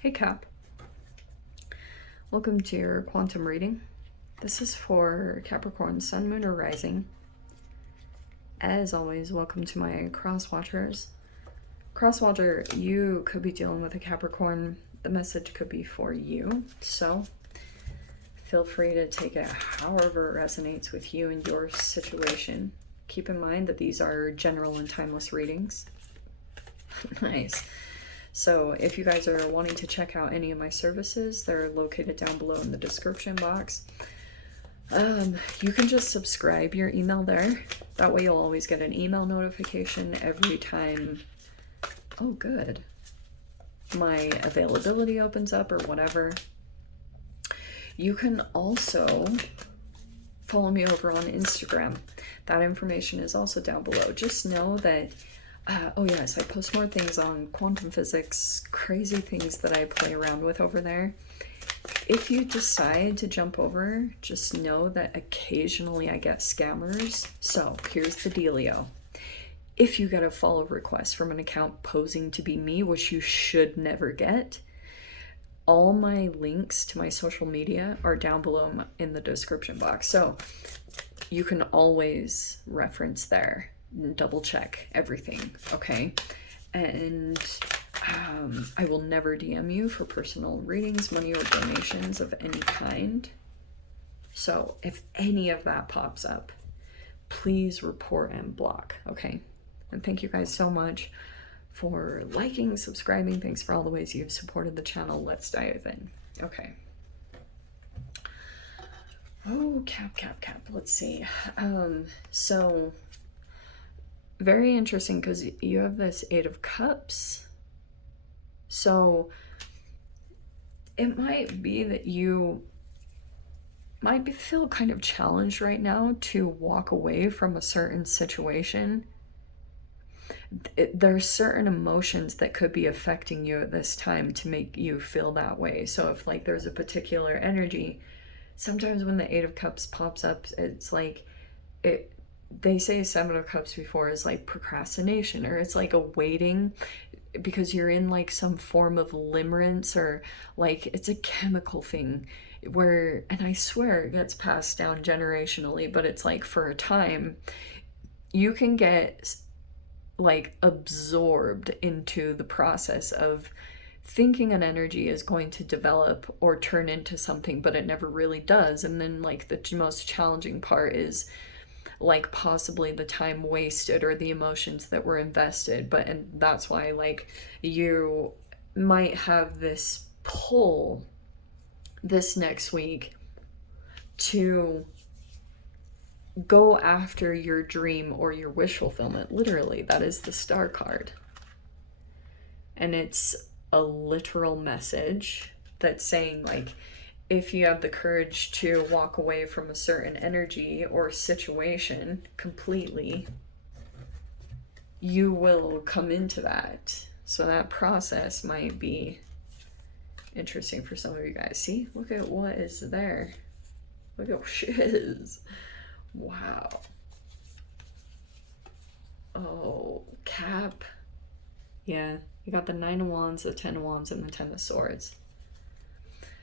Hey Cap, welcome to your quantum reading. This is for Capricorn, Sun, Moon, or Rising. As always, welcome to my cross watchers. Cross watcher, you could be dealing with a Capricorn. The message could be for you, so feel free to take it however it resonates with you and your situation. Keep in mind that these are general and timeless readings. Nice. So if you guys are wanting to check out any of my services, they're located down below in the description box. You can just subscribe your email there. That way you'll always get an email notification every time, oh good, my availability opens up or whatever. You can also follow me over on Instagram. That information is also down below. Just know that oh yes, I post more things on quantum physics, crazy things that I play around with over there. If you decide to jump over, just know that occasionally I get scammers. So here's the dealio. If you get a follow request from an account posing to be me, which you should never get, all my links to my social media are down below in the description box. So you can always reference there. Double check everything, okay? And I will never DM you for personal readings, money, or donations of any kind. So if any of that pops up, please report and block, okay? And thank you guys so much for liking, subscribing. Thanks for all the ways you've supported the channel. Let's dive in. Okay. Oh, cap. Let's see. So very interesting because you have this Eight of Cups. So it might be that you might feel kind of challenged right now to walk away from a certain situation. There's certain emotions that could be affecting you at this time to make you feel that way. So if like there's a particular energy, sometimes when the Eight of Cups pops up, it's like they say Seven of Cups before is like procrastination, or it's like a waiting because you're in like some form of limerence, or like it's a chemical thing where, and I swear it gets passed down generationally, but it's like for a time you can get like absorbed into the process of thinking an energy is going to develop or turn into something, but it never really does. And then like the most challenging part is like possibly the time wasted or the emotions that were invested. And that's why like you might have this pull this next week to go after your dream or your wish fulfillment. Literally, that is the Star card. And it's a literal message that's saying like, if you have the courage to walk away from a certain energy or situation completely, you will come into that. So that process might be interesting for some of you guys. See, look at what is there. Look at shiz. Wow. Oh, Cap. Yeah, you got the Nine of Wands, the Ten of Wands, and the Ten of Swords.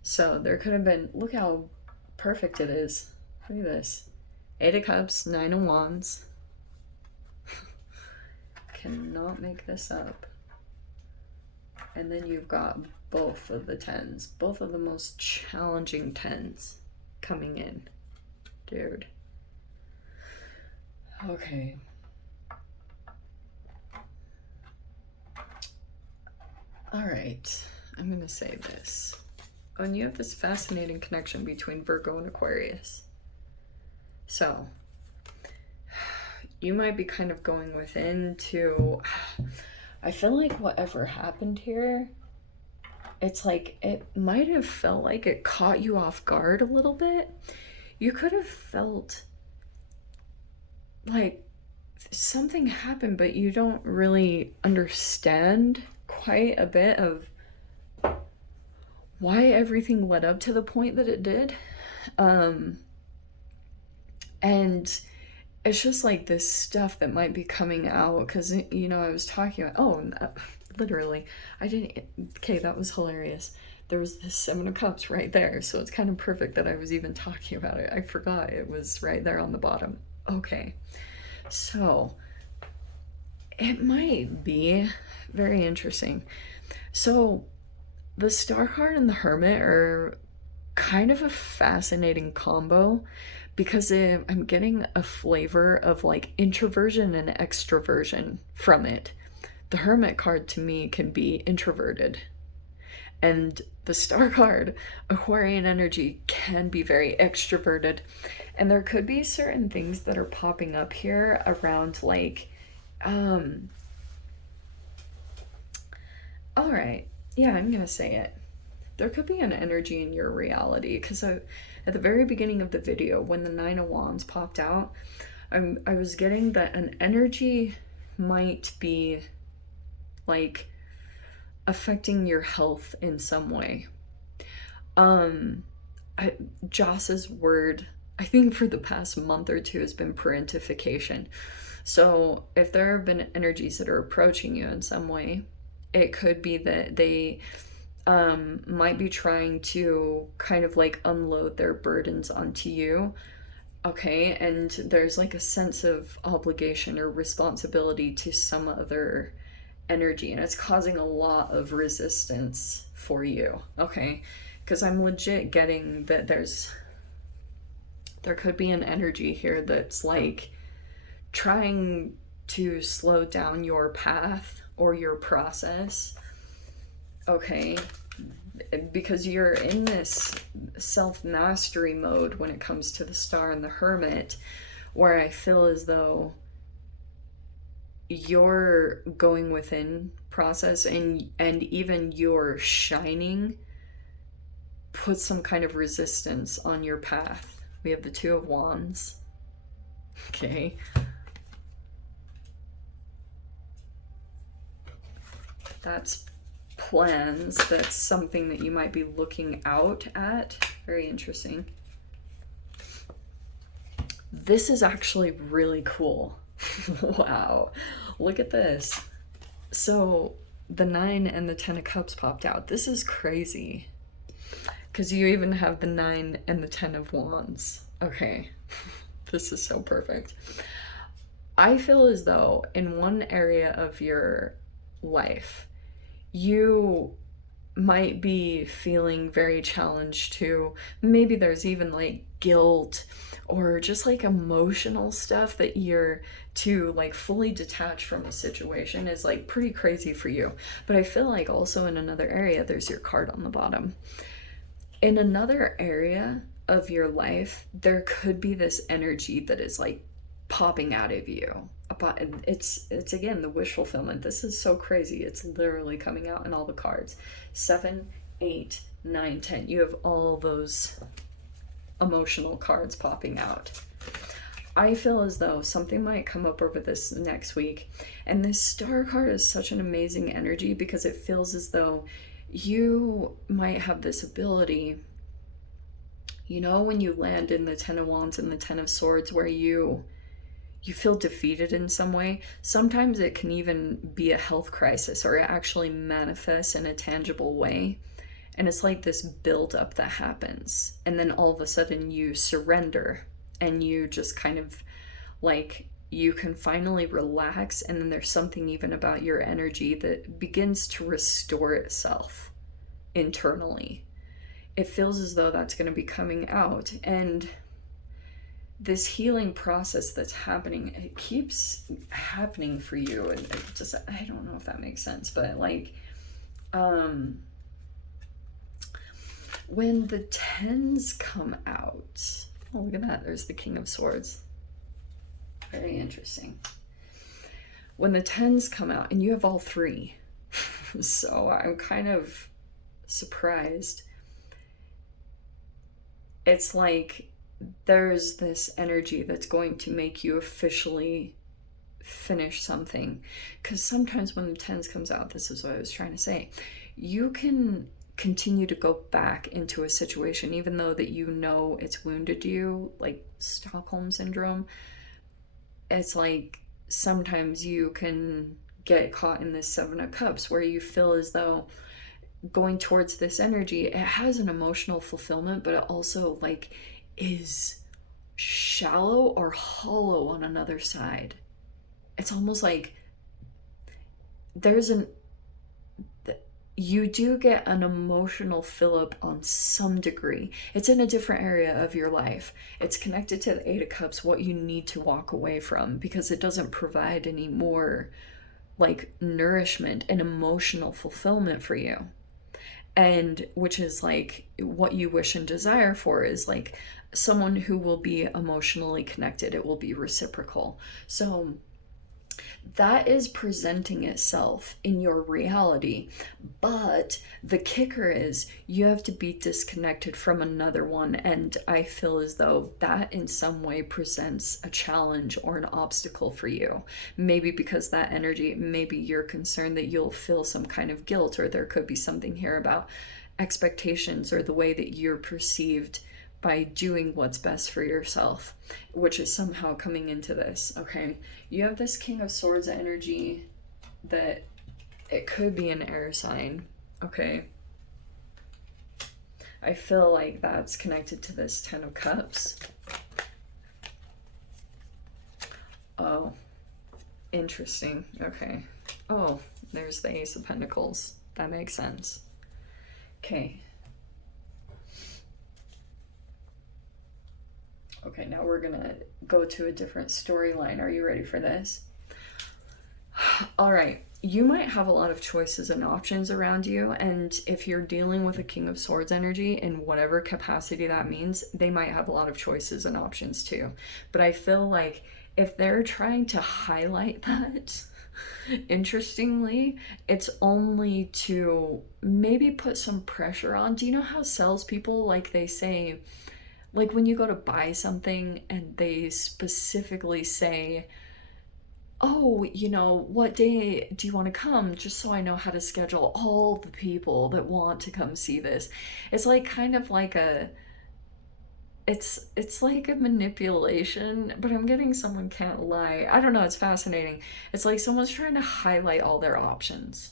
So there could have been, look how perfect it is. Look at this. Eight of Cups, Nine of Wands. Cannot make this up. And then you've got both of the tens. Both of the most challenging tens coming in. Dude. Okay. All right. I'm going to say this. And you have this fascinating connection between Virgo and Aquarius. So you might be kind of going within to, I feel like whatever happened here, it's like it might have felt like it caught you off guard a little bit. You could have felt like something happened, but you don't really understand quite a bit of why everything led up to the point that it did. And it's just like this stuff that might be coming out because, you know, I was talking about, literally. I didn't, okay, that was hilarious. There was this Seven of Cups right there, so it's kind of perfect that I was even talking about it. I forgot it was right there on the bottom. Okay, so it might be very interesting. So the Star card and the Hermit are kind of a fascinating combo because I'm getting a flavor of like introversion and extroversion from it. The Hermit card to me can be introverted, and the Star card, Aquarian energy, can be very extroverted. And there could be certain things that are popping up here around like, all right, yeah, I'm gonna say it. There could be an energy in your reality because at the very beginning of the video, when the Nine of Wands popped out, I was getting that an energy might be like affecting your health in some way. Joss's word, I think for the past month or two, has been parentification. So if there have been energies that are approaching you in some way, it could be that they might be trying to kind of like unload their burdens onto you. Okay, and there's like a sense of obligation or responsibility to some other energy, and it's causing a lot of resistance for you. Okay, because I'm legit getting that there could be an energy here that's like trying to slow down your path or your process. Okay, because you're in this self-mastery mode when it comes to the Star and the Hermit, where I feel as though you're going within process, and even your shining puts some kind of resistance on your path. We have the Two of Wands. Okay. That's plans. That's something that you might be looking out at. Very interesting. This is actually really cool. Wow. Look at this. So the 9 and the 10 of Cups popped out. This is crazy. Because you even have the 9 and the 10 of Wands. Okay. This is so perfect. I feel as though in one area of your life, you might be feeling very challenged too. Maybe there's even like guilt or just like emotional stuff that you're to like fully detach from a situation is like pretty crazy for you. But I feel like also in another area, there's your card on the bottom. In another area of your life, there could be this energy that is like popping out of you. It's again the wish fulfillment. This is so crazy. It's literally coming out in all the cards. 7, 8, 9, 10. You have all those emotional cards popping out. I feel as though something might come up over this next week, and this Star card is such an amazing energy because it feels as though you might have this ability, you know, when you land in the 10 of Wands and the 10 of Swords, where you feel defeated in some way. Sometimes it can even be a health crisis, or it actually manifests in a tangible way. And it's like this buildup that happens. And then all of a sudden you surrender, and you just kind of like, you can finally relax. And then there's something even about your energy that begins to restore itself internally. It feels as though that's going to be coming out. And this healing process that's happening, it keeps happening for you. And it just, I don't know if that makes sense, but like, when the 10s come out, oh, look at that, there's the King of Swords. Very interesting. When the 10s come out, and you have all 3, so I'm kind of surprised. It's like there's this energy that's going to make you officially finish something. Because sometimes when the 10s comes out, this is what I was trying to say, you can continue to go back into a situation even though that you know it's wounded you, like Stockholm syndrome. It's like sometimes you can get caught in this Seven of Cups where you feel as though going towards this energy, it has an emotional fulfillment, but it also like is shallow or hollow on another side. It's almost like you do get an emotional fill up on some degree. It's in a different area of your life. It's connected to the Eight of Cups, what you need to walk away from, because it doesn't provide any more like nourishment and emotional fulfillment for you. And which is like what you wish and desire for is like someone who will be emotionally connected. It will be reciprocal. So that is presenting itself in your reality. But the kicker is you have to be disconnected from another one. And I feel as though that in some way presents a challenge or an obstacle for you. Maybe because that energy, maybe you're concerned that you'll feel some kind of guilt, or there could be something here about expectations or the way that you're perceived by doing what's best for yourself, which is somehow coming into this. Okay, you have this King of Swords energy that it could be an air sign. Okay, I feel like that's connected to this Ten of Cups. Oh, interesting. Okay. Oh, there's the Ace of Pentacles. That makes sense. Okay. Okay, now we're gonna go to a different storyline. Are you ready for this? All right, you might have a lot of choices and options around you, and if you're dealing with a King of Swords energy in whatever capacity that means, they might have a lot of choices and options too. But I feel like if they're trying to highlight that, interestingly, it's only to maybe put some pressure on. Do you know how salespeople, like they say, like when you go to buy something and they specifically say, oh, you know, what day do you want to come? Just so I know how to schedule all the people that want to come see this. It's like kind of like it's like a manipulation, but I'm getting someone can't lie. I don't know, it's fascinating. It's like someone's trying to highlight all their options.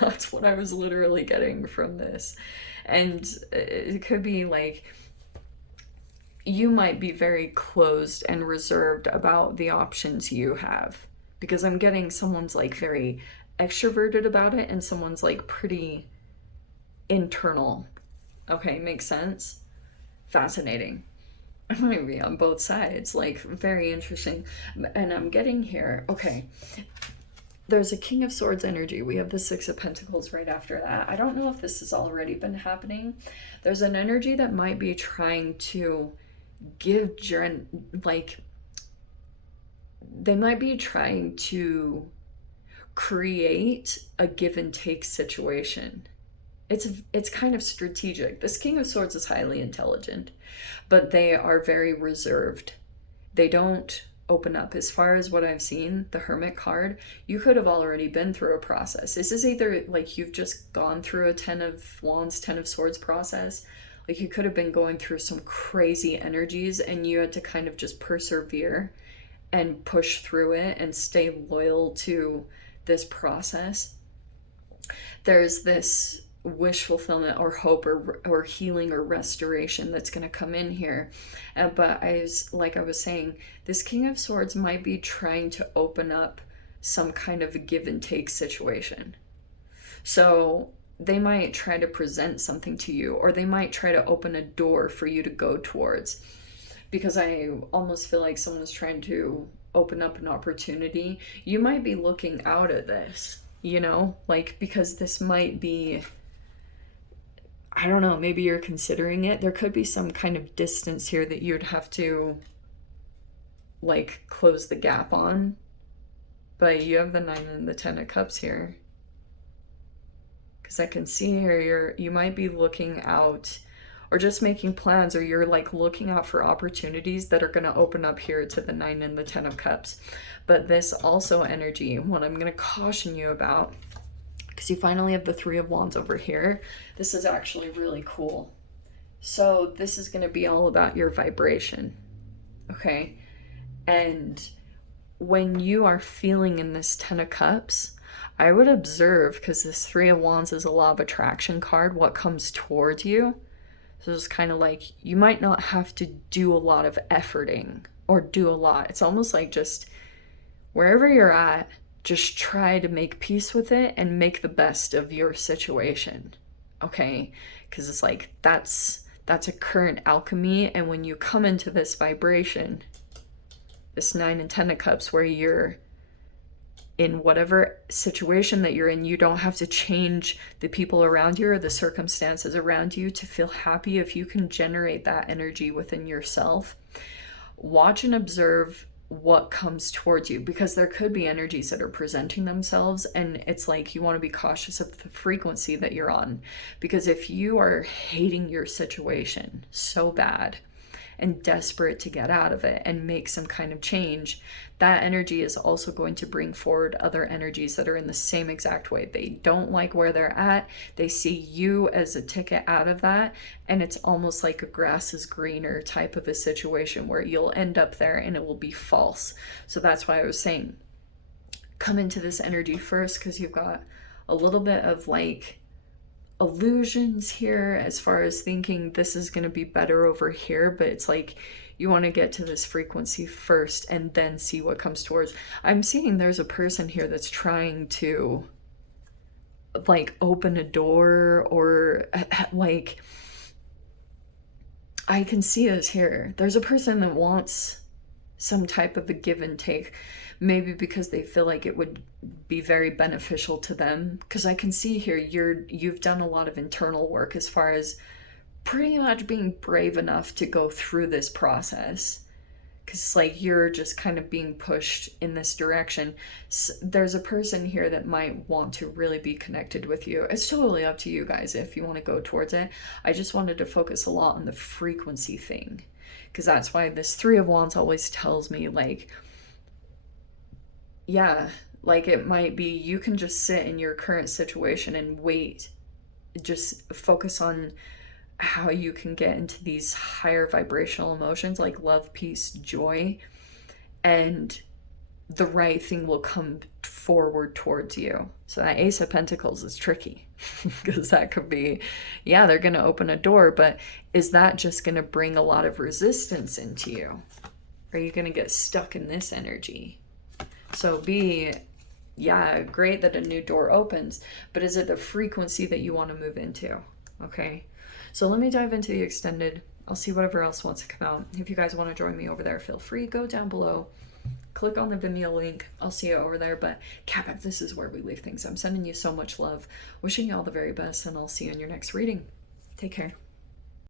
That's what I was literally getting from this. And it could be like, you might be very closed and reserved about the options you have, because I'm getting someone's like very extroverted about it and someone's like pretty internal. Okay, makes sense? Fascinating. It might be on both sides, like very interesting. And I'm getting here, okay, there's a King of Swords energy. We have the Six of Pentacles right after that. I don't know if this has already been happening. There's an energy that might be trying to give like they might be trying to create a give and take situation. It's kind of strategic. This King of Swords is highly intelligent, but they are very reserved. They don't open up. As far as what I've seen, the Hermit card, you could have already been through a process. This is either like you've just gone through a Ten of Wands, Ten of Swords process. Like you could have been going through some crazy energies and you had to kind of just persevere and push through it and stay loyal to this process. There's this wish fulfillment or hope or healing or restoration that's going to come in here. But I was saying, this King of Swords might be trying to open up some kind of a give and take situation. So they might try to present something to you, or they might try to open a door for you to go towards, because I almost feel like someone's trying to open up an opportunity. You might be looking out at this, you know, like, because this might be, I don't know, maybe you're considering it. There could be some kind of distance here that you'd have to like close the gap on, but you have the Nine and the Ten of Cups here. Because I can see here you might be looking out or just making plans, or you're like looking out for opportunities that are going to open up here to the Nine and the Ten of Cups. But this also energy, what I'm going to caution you about, because you finally have the Three of Wands over here. This is actually really cool. So this is going to be all about your vibration. Okay. And when you are feeling in this Ten of Cups, I would observe, because this Three of Wands is a law of attraction card, what comes towards you. So it's kind of like you might not have to do a lot of efforting or do a lot. It's almost like just wherever you're at, just try to make peace with it and make the best of your situation. Okay? Because it's like that's a current alchemy, and when you come into this vibration, this 9 and 10 of Cups, where you're in whatever situation that you're in, you don't have to change the people around you or the circumstances around you to feel happy. If you can generate that energy within yourself, watch and observe what comes towards you, because there could be energies that are presenting themselves, and it's like you want to be cautious of the frequency that you're on, because if you are hating your situation so bad and desperate to get out of it and make some kind of change, that energy is also going to bring forward other energies that are in the same exact way. They don't like where they're at. They see you as a ticket out of that. And it's almost like a grass is greener type of a situation where you'll end up there and it will be false. So that's why I was saying, come into this energy first, because you've got a little bit of like illusions here as far as thinking this is going to be better over here, but it's like you want to get to this frequency first and then see what comes towards. I'm seeing there's a person here that's trying to like open a door, or like I can see this here. There's a person that wants some type of a give and take, maybe because they feel like it would be very beneficial to them. Because I can see here you've done a lot of internal work as far as pretty much being brave enough to go through this process, because it's like you're just kind of being pushed in this direction. So there's a person here that might want to really be connected with you. It's totally up to you guys if you want to go towards it. I just wanted to focus a lot on the frequency thing, because that's why this Three of Wands always tells me, like, yeah, like it might be you can just sit in your current situation and wait, just focus on how you can get into these higher vibrational emotions like love, peace, joy, and the right thing will come forward towards you. So that Ace of Pentacles is tricky, because that could be, yeah, they're going to open a door, but is that just going to bring a lot of resistance into you? Are you going to get stuck in this energy? So yeah, great that a new door opens, but is it the frequency that you want to move into? Okay. So let me dive into the extended. I'll see whatever else wants to come out. If you guys want to join me over there, feel free. Go down below. Click on the Vimeo link. I'll see you over there. But Cap, this is where we leave things. I'm sending you so much love. Wishing you all the very best, and I'll see you in your next reading. Take care.